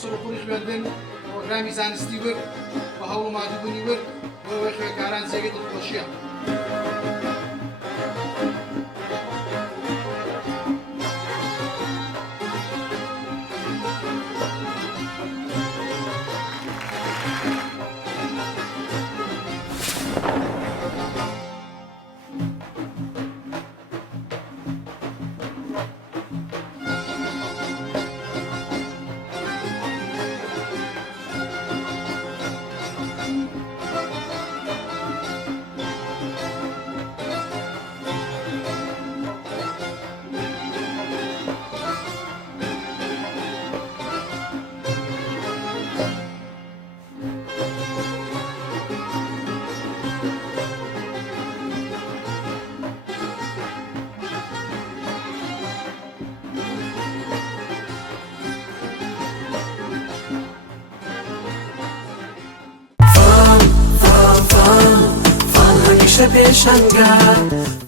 سروپوری خوێندن پرۆگرامی زانستی ورد بە هەوڵ و مادووبوونی ورد بۆەوەی خوێندکاران جێگەی دڵخۆشیە. همیشه پیشنگرد